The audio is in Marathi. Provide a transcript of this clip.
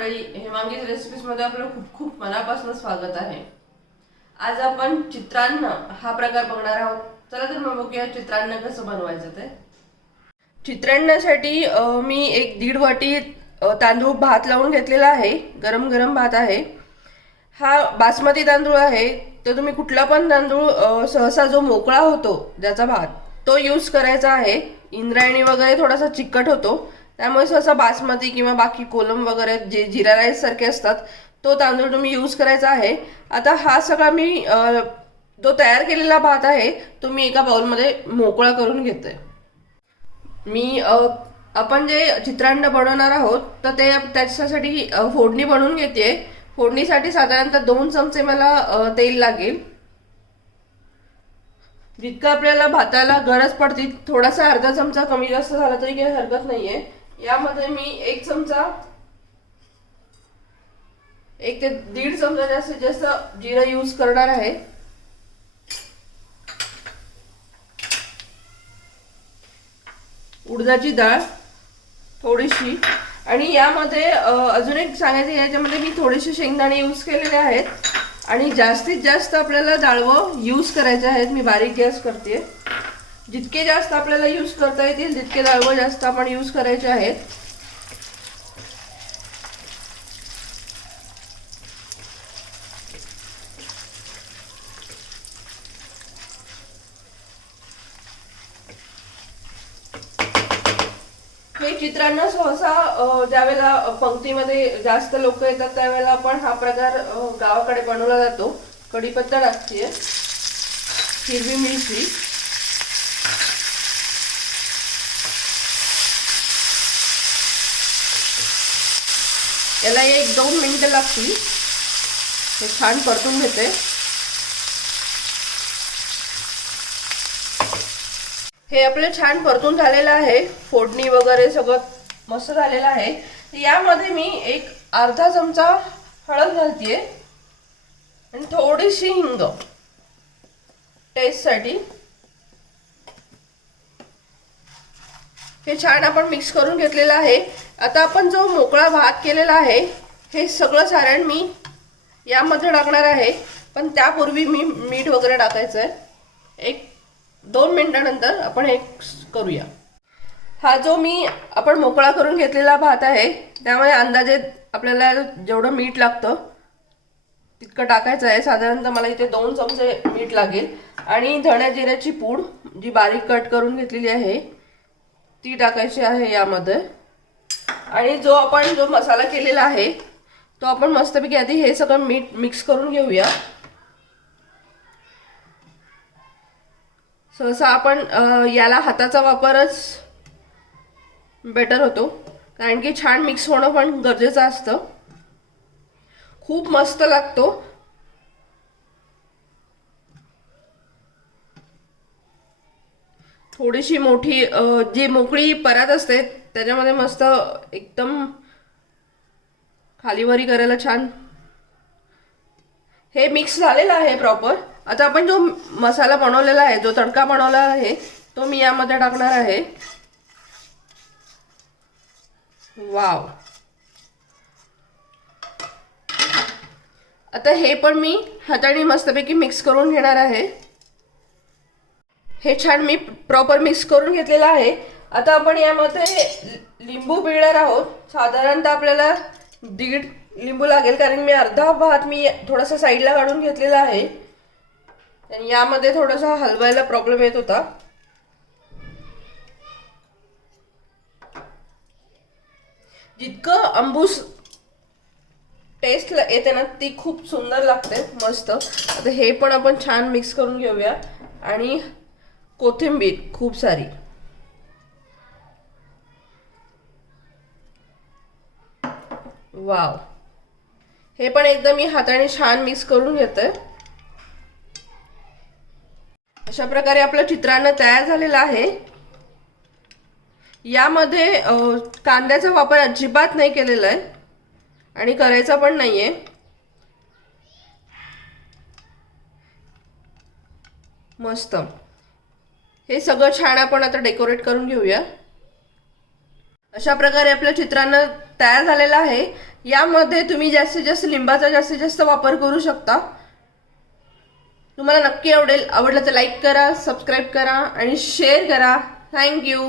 मंडळी हेमांगीज रेसिपीजमध्ये आपलं खूप खूप मनापासून स्वागत आहे. आज आपण चित्रान्न हा प्रकार बघणार आहोत. चला तर मग बघूया चित्रान्न कसं बनवायचं ते. चित्रान्नासाठी मी एक दीड वाटी तांदूळ भात लावून घेतलेला आहे. गरम गरम भात आहे. हा बासमती तांदूळ आहे. तर तुम्ही कुठला पण तांदूळ सहसा जो मोकळा होतो ज्याचा भात तो यूज करायचा आहे. इंद्रायणी वगैरे थोडासा चिकट होतो. त्यामुळे सहसा बासमती किंवा बाकी कोलम वगैरे जे जिरा राईस सारखे असतात तो तांदूळ तुम्ही यूज करायचा आहे. आता हा सगळा मी जो तयार केलेला भात आहे तो मी एका बाउलमध्ये मोकळा करून घेते. मी आपण जे चित्रांड बनवणार आहोत तर ते त्याच्यासाठी फोडणी बनवून घेते. फोडणीसाठी साधारणतः दोन चमचे मला तेल लागेल. जितकं आपल्याला भाताला गरज पडते थोडासा अर्धा चमचा कमी जास्त झाला तरी काही हरकत नाही आहे यामध्ये मी एक चमचा एक ते दीड चमचा जास्तीत जास्त जिरं यूज करणार आहे. उडदाची डाळ थोडीशी. आणि यामध्ये अजून एक सांगायचं याच्यामध्ये मी थोडेसे शेंगदाणे यूज केलेले आहेत. आणि जास्तीत जास्त आपल्याला डाळवं यूज करायचे आहेत. मी बारीक गॅस करते जितके जास्त आपल्याला यूज करता येतील तितके डाळवं जास्त आपण यूज करायचे आहेत. हे चित्रांना सहसा ज्या ज्यावेळेला पंक्तीमध्ये जास्त लोक येतात त्यावेळेला आपण हा प्रकार गावाकडे बनवला जातो. कढीपत्ता टाकते हिरवी मिरची. याला एक दोन मिनिटं लागतील. हे छान परतून घेते. हे आपलं छान परतून झालेलं आहे. फोडणी वगैरे सगळं मस्त झालेलं आहे. यामध्ये मी एक अर्धा चमचा हळद घालतीये. आणि थोडीशी हिंग. टेस्टसाठी हे छान आपण मिक्स करून घेतलेलं आहे. आता आपण जो मोकळा भात केलेला आहे हे सगळं सारण मी यामध्ये टाकणार आहे. पण त्यापूर्वी मी मीठ वगैरे टाकायचं आहे एक दोन मिनटानंतर आपण हे करूया. हा जो मी आपण मोकळा करून घेतलेला भात आहे त्यामुळे अंदाजे आपल्याला जेवढं मीठ लागतं तितकं टाकायचं आहे. साधारणतः मला इथे दोन चमचे मीठ लागेल. आणि धण्या जिऱ्याची पूड जी बारीक कट करून घेतलेली आहे ती टाकायची आहे यामध्ये. आणि जो आपण जो मसाला केलेला आहे तो आपण मस्तपैकी आधी हे सगळं मीठ मिक्स करून घेऊया. सहसा आपण याला हाताचा वापरच बेटर होतो. कारण की छान मिक्स होणं पण गरजेचं असतं. खूप मस्त लागतो. थोडीशी मोठी जी मोकळी परात असते त्याच्यामध्ये मस्त एकदम खालीवरी करायला छान. हे मिक्स झालेलं आहे प्रॉपर आता आपण जो मसाला बनवलेला आहे जो तडका बनवला आहे तो मी यामध्ये टाकणार आहे. वाव आता हे पण मी हाताने मस्तपैकी मिक्स करून घेणार आहे. हे छान मी प्रॉपर मिक्स करून घेतलेलं आहे. आता आपण यामध्ये लिंबू पिळणार आहोत. साधारणतः आपल्याला दीड लिंबू लागेल कारण मी अर्धा भात मी थोडासा साईडला काढून घेतलेला आहे. आणि यामध्ये थोडासा हलवायला प्रॉब्लेम येत होता. जितकं आंबूस टेस्ट येते ना ती खूप सुंदर लागते मस्त. आता हे पण आपण छान मिक्स करून घेऊया. आणि कोथिंबीर खूप सारी. वाव. हे पण एकदम मी हाताने छान मिक्स करून घेते. अशा प्रकारे आपलं चित्रान्न तयार झालेलं आहे. यामध्ये कांद्याचा वापर अजिबात नाही केलेला आहे आणि करायचा पण नाहीये. मस्त. हे सगळं छान आपण आता डेकोरेट करून घेऊया. अशा प्रकारे आपल्या चित्रांना तयार झालेला आहे. यामध्ये तुम्ही जास्तीत जास्त लिंबाचा जास्तीत जास्त वापर करू शकता. तुम्हाला नक्की आवडेल. आवडलं तर लाईक करा सबस्क्राईब करा आणि शेअर करा. थँक्यू